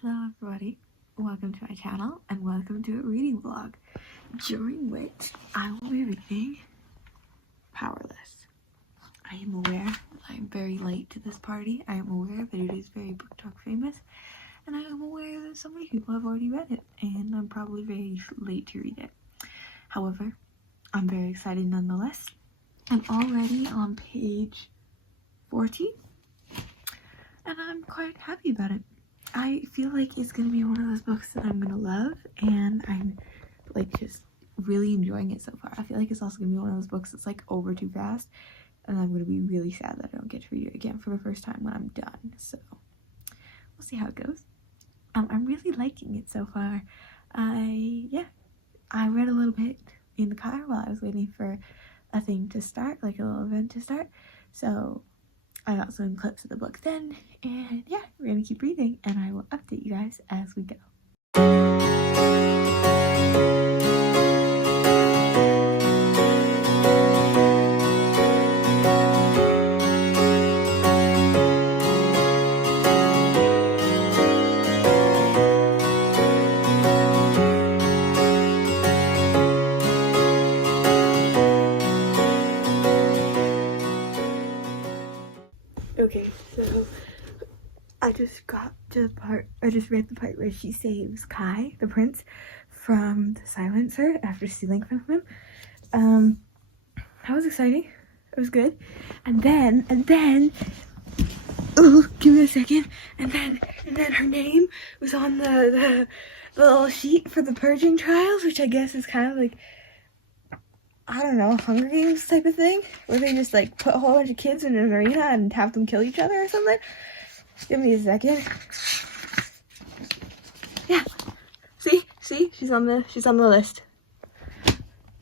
Hello everybody, welcome to my channel and welcome to a reading vlog, during which I will be reading Powerless. I am aware I'm very late to this party. I am aware that it is very book talk famous, and I am aware that so many people have already read it, and I'm probably very late to read it. However, I'm very excited nonetheless. I'm already on page 40, and I'm quite happy about it. I feel like it's gonna be one of those books that I'm gonna love, and I'm like just really enjoying it so far. I feel like it's also gonna be one of those books that's like over too fast, and I'm gonna be really sad that I don't get to read it again for the first time when I'm done. So we'll see how it goes. I'm really liking it so far. I read a little bit in the car while I was waiting for a thing to start, like a little event to start. So I got some clips of the book then, and yeah, we're gonna keep reading, and I will update you guys as we go. Okay, so I just got to the part, I just read the part where she saves Kai, the prince, from the silencer after stealing from him. That was exciting. It was good. And then, oh, give me a second. And then her name was on the little sheet for the purging trials, which I guess is kind of like, I don't know, Hunger Games type of thing, where they just like put a whole bunch of kids in an arena and have them kill each other or something. Give me a second. Yeah. See, she's on the list.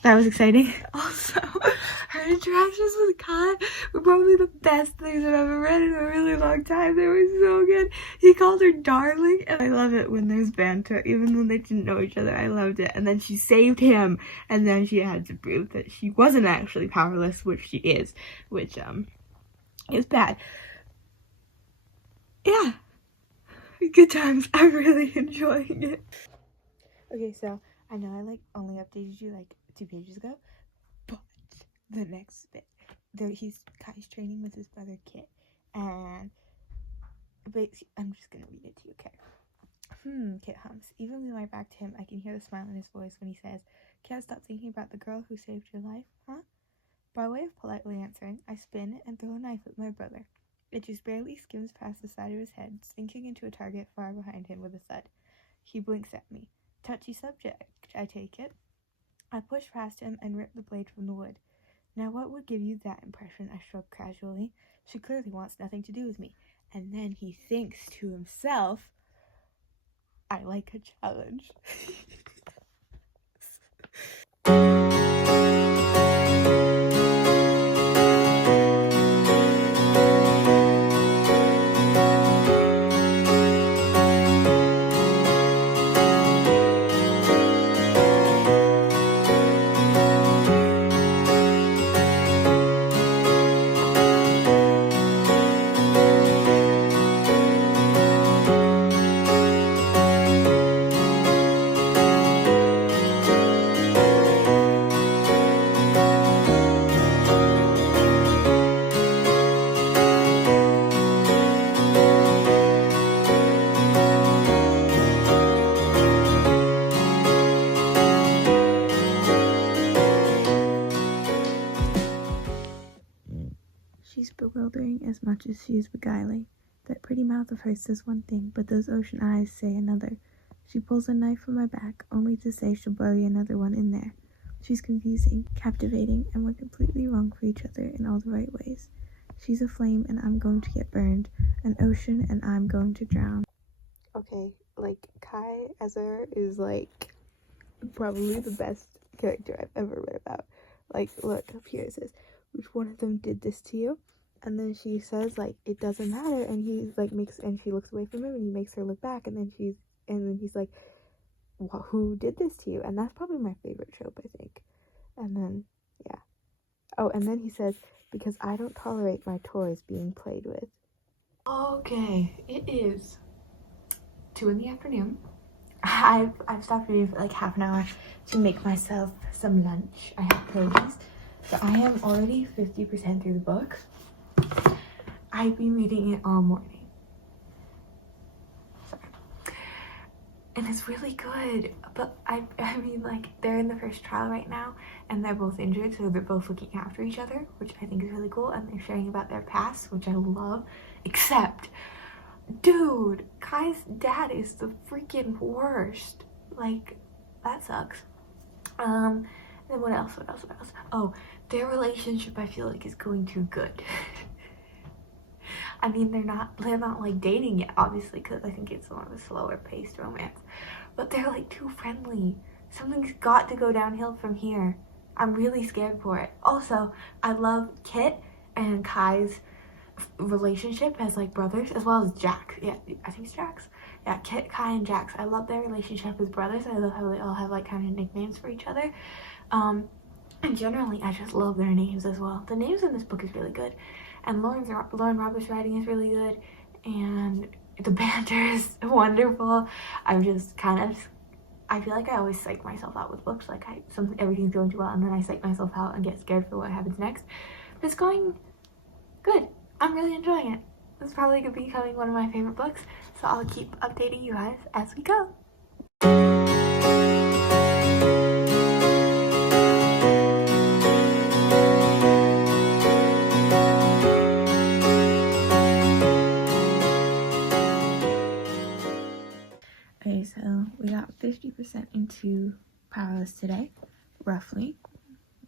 That was exciting. Also, her interactions with Kai were probably the best things I've ever read in a really long time. They were so good. He called her darling, and I love it when there's banter, even though they didn't know each other. I loved it. And then she saved him, and then she had to prove that she wasn't actually powerless, which she is, which is bad. Yeah, good times. I'm really enjoying it. Okay, so I know I like only updated you like 2 pages ago, but the next bit, Kai's training with his brother Kit, and I'm just gonna read it to you, okay? Kit hums. Even with my back to him, I can hear the smile in his voice when he says, "Can't stop thinking about the girl who saved your life, huh?" By way of politely answering, I spin and throw a knife at my brother. It just barely skims past the side of his head, sinking into a target far behind him with a thud. He blinks at me. Touchy subject, I take it. I push past him and rip the blade from the wood. Now what would give you that impression? I shrug casually. She clearly wants nothing to do with me. And then he thinks to himself, I like a challenge. She's bewildering as much as she is beguiling. That pretty mouth of hers says one thing, but those ocean eyes say another. She pulls a knife from my back, only to say she'll bury another one in there. She's confusing, captivating, and we're completely wrong for each other in all the right ways. She's a flame and I'm going to get burned, an ocean and I'm going to drown. Okay, like, Kai Ezer is like probably the best character I've ever read about. Like, look, up here it says, which one of them did this to you? And then she says, like, it doesn't matter, and he like and she looks away from him and he makes her look back, and then he's like, well, who did this to you? And that's probably my favorite trope, I think. And then yeah, oh, and then he says, because I don't tolerate my toys being played with. Okay, it is 2 in the afternoon. I've stopped reading for like half an hour to make myself some lunch. I have produce. So I am already 50% through the book. I've been reading it all morning. And it's really good, but I mean, like, they're in the first trial right now, and they're both injured, so they're both looking after each other, which I think is really cool, and they're sharing about their past, which I love, except, dude, Kai's dad is the freaking worst. Like, that sucks. Then what else? Oh, their relationship, I feel like, is going too good. I mean, they're not like dating yet, obviously, because I think it's more of a slower paced romance, but they're like too friendly. Something's got to go downhill from here. I'm really scared for it. Also, I love Kit and Kai's relationship as like brothers, as well as Jax. Yeah, I think it's Jax. Yeah, Kit, Kai, and Jax. I love their relationship as brothers. I love how they all have like kind of nicknames for each other. And generally, I just love their names as well. The names in this book is really good. And Lauren Roberts' writing is really good, and the banter is wonderful. I'm just kind of, I feel like I always psych myself out with books, like everything's going too well, and then I psych myself out and get scared for what happens next. But it's going good. I'm really enjoying it. It's probably going to be becoming one of my favorite books, so I'll keep updating you guys as we go. Okay, so we got 50% into Powerless today, roughly.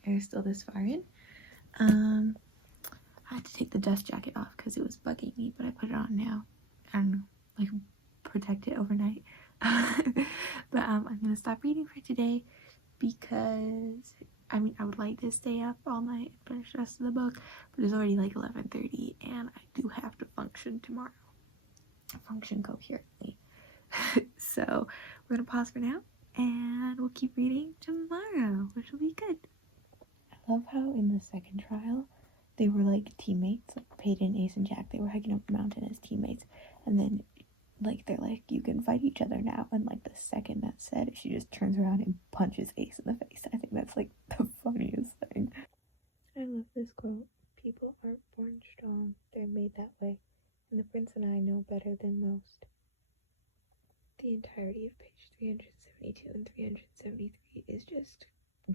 We're still this far in. I had to take the dust jacket off because it was bugging me, but I put it on now. I don't know, like protect it overnight. But I'm gonna stop reading for today because I mean I would like to stay up all night and finish the rest of the book, but it's already like 11:30 and I do have to function tomorrow. Function coherently. So we're gonna pause for now and we'll keep reading tomorrow, which will be good. I love how in the second trial they were like teammates, like Peyton, Ace, and Jack. They were hiking up the mountain as teammates, and then like they're like, you can fight each other now, and like the second that's said, she just turns around and punches Ace in the face. I think that's like the funniest thing. I love this quote. People aren't born strong, they're made that way, and the prince and I know better than most. The entirety of page 372 and 373 is just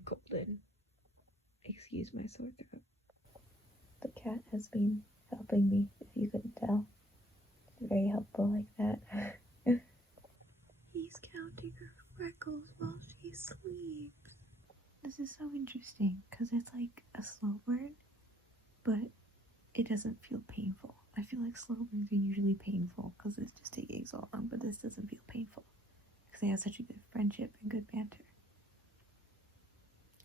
golden. Excuse my sore throat. The cat has been helping me, if you couldn't tell. Very helpful like that. He's counting her freckles while she sleeps. This is so interesting, because it's like a slow burn, but it doesn't feel painful. I feel like slow burns are usually painful, because it's just taking so long, but this doesn't feel painful, because they have such a good friendship and good banter.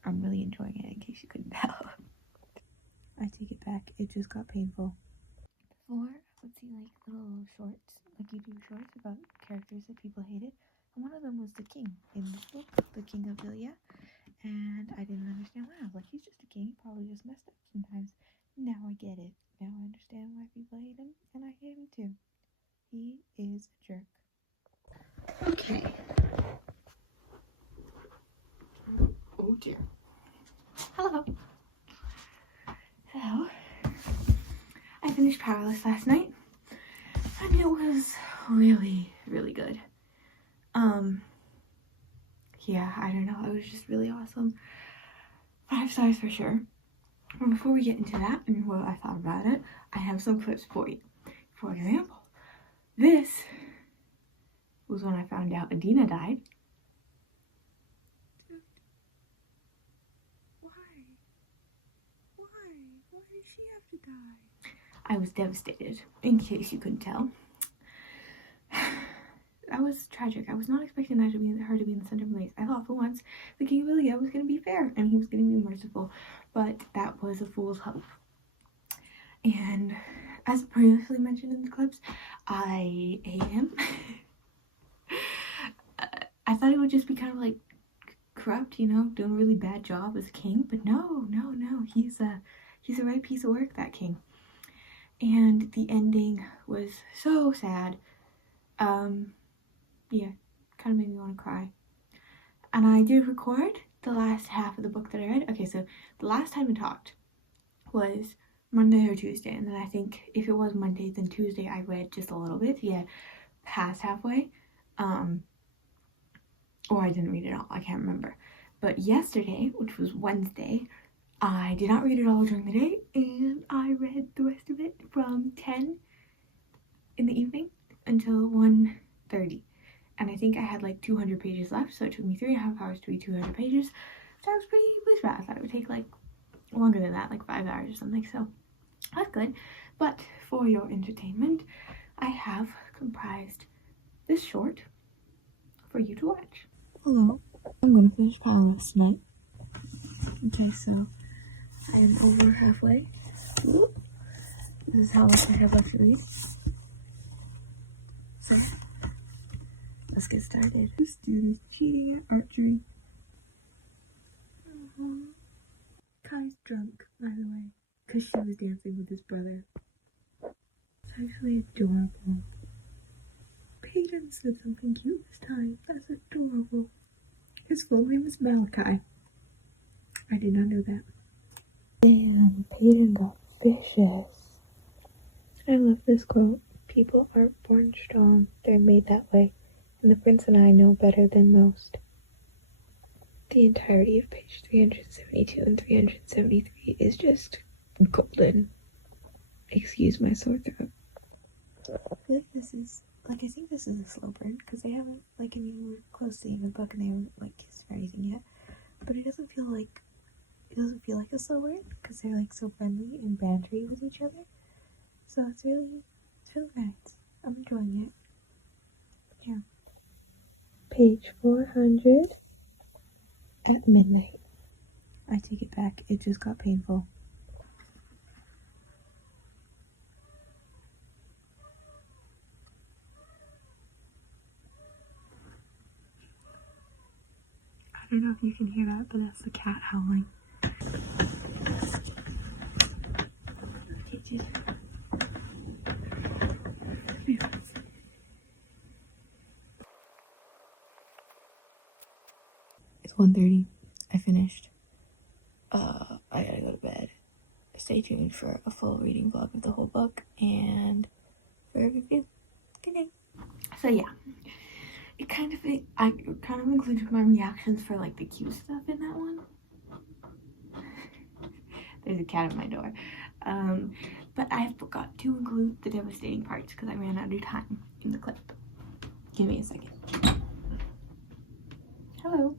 I'm really enjoying it, in case you couldn't tell. I take it back, it just got painful. Before, I would see like little shorts, like YouTube shorts about characters that people hated, and one of them was the king in this book, the King of Villia, and I didn't understand why. I was like, he's just a king, he probably just messed up sometimes. Now I get it. Now I understand why people hate him, and I hate him too. He is a jerk. Okay. Oh dear. Hello. So, I finished Powerless last night, and it was really, really good. Yeah, I don't know, it was just really awesome. 5 stars for sure. But before we get into that and what I thought about it, I have some clips for you. For example, this was when I found out Adina died. Why did she have to die? I was devastated, in case you couldn't tell. That was tragic. I was not expecting her to be in the center of the race. I thought for once the King of Villia was going to be fair and he was going to be merciful, but that was a fool's hope. And as previously mentioned in the clips, I hate him. I thought he would just be kind of like corrupt, you know, doing a really bad job as king, but no, he's a right piece of work, that king. And the ending was so sad. yeah, kind of made me want to cry. And I did record the last half of the book that I read. Okay, so the last time we talked was Monday or Tuesday, and then I think if it was Monday, then Tuesday I read just a little bit, yeah, past halfway, or I didn't read it all, I can't remember. But yesterday, which was Wednesday, I did not read it all during the day, and I read the rest of it from 10 in the evening until 1:30. And I think I had like 200 pages left, so it took me 3.5 hours to read 200 pages. So I was pretty pleased with that. I thought it would take like longer than that, like 5 hours or something, so that's good. But for your entertainment, I have comprised this short for you to watch. Hello, I'm gonna finish Powerless tonight. Okay, so I am over halfway. This is how much I have left to read. So, let's get started. This dude is cheating at archery. Kai's drunk, by the way, because she was dancing with his brother. It's actually adorable. Peyton said something cute this time. That's adorable. His full name is Malachi. I did not know that. Damn, Peyton got vicious. I love this quote. People aren't born strong, they're made that way. And the prince and I know better than most. The entirety of page 372 and 373 is just golden. Excuse my sore throat. I feel like this is, like, I think this is a slow burn, because they haven't, like, I mean, we're close to the end of the book and they haven't, like, kissed or anything yet. But it doesn't feel like a slow burn, because they're, like, so friendly and bantery with each other. So it's really nice. I'm enjoying it. Yeah. Page 400 at midnight. I take it back. It just got painful. I don't know if you can hear that, but that's the cat howling. Okay, just... It's 1:30. I finished. I gotta go to bed. Stay tuned for a full reading vlog of the whole book and for a review. Good night. So yeah, I kind of included my reactions for like the cute stuff in that one. There's a cat at my door. But I forgot to include the devastating parts because I ran out of time in the clip. Give me a second. Hello.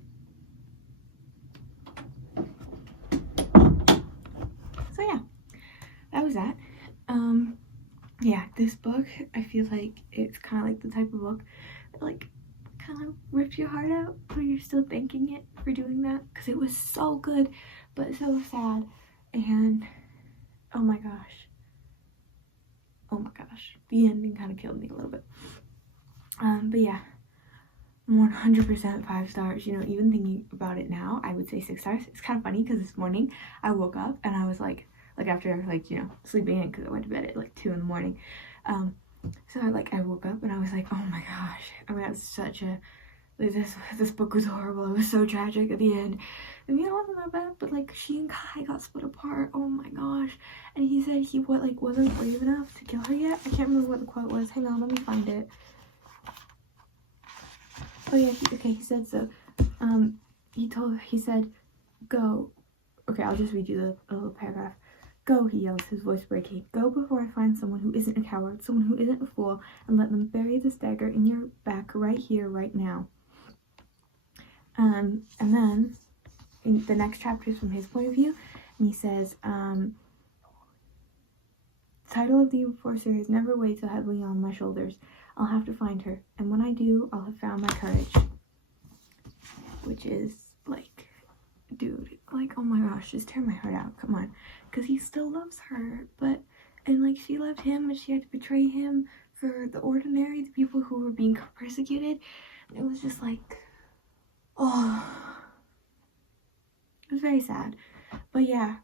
So yeah, that was that. Yeah, this book, I feel like it's kind of like the type of book that like kind of rips your heart out when you're still thanking it for doing that, because it was so good but so sad. And oh my gosh, the ending kind of killed me a little bit. But yeah, 100% 5 stars. You know, even thinking about it now, I would say 6 stars. It's kind of funny because this morning I woke up and I was like after like, you know, sleeping in because I went to bed at like 2 in the morning. So I woke up and I was like, oh my gosh, I mean, that's such a, like, this book was horrible. It was so tragic at the end. I mean, it wasn't that bad, but like she and Kai got split apart. Oh my gosh. And he said he wasn't brave enough to kill her yet. I can't remember what the quote was. Hang on, let me find it. Oh yeah, he said so. He said, go. Okay, I'll just read you the little paragraph. Go, he yells, his voice breaking. Go before I find someone who isn't a coward, someone who isn't a fool, and let them bury this dagger in your back right here, right now. And then, in the next chapter is from his point of view, and he says, the title of the enforcer has never weighed so heavily on my shoulders. I'll have to find her, and when I do, I'll have found my courage. Which is, like, dude, like, oh my gosh, just tear my heart out, come on. Because he still loves her, and like, she loved him, and she had to betray him for the ordinary, the people who were being persecuted. It was just like, oh, it was very sad. But yeah,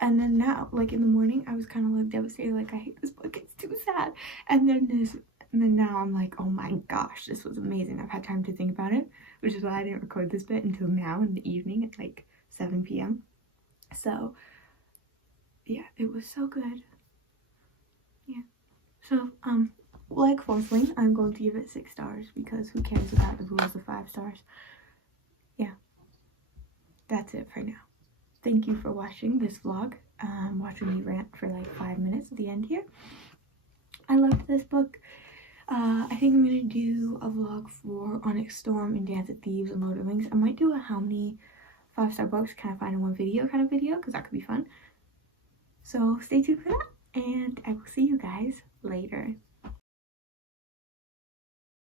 and then now, like, in the morning, I was kind of like devastated, like, I hate this book, it's too sad. And then And then now I'm like, oh my gosh, this was amazing. I've had time to think about it, which is why I didn't record this bit until now in the evening at like 7 p.m. So yeah, it was so good. Yeah. So like fourthly, I'm going to give it 6 stars because who cares about the rules of 5 stars? Yeah. That's it for now. Thank you for watching this vlog. Watching me rant for like 5 minutes at the end here. I loved this book. I think I'm gonna do a vlog for Onyx Storm and Dance of Thieves and Lord of the Rings. I might do a how many 5-star books can I find in one video kind of video, because that could be fun. So stay tuned for that, and I will see you guys later.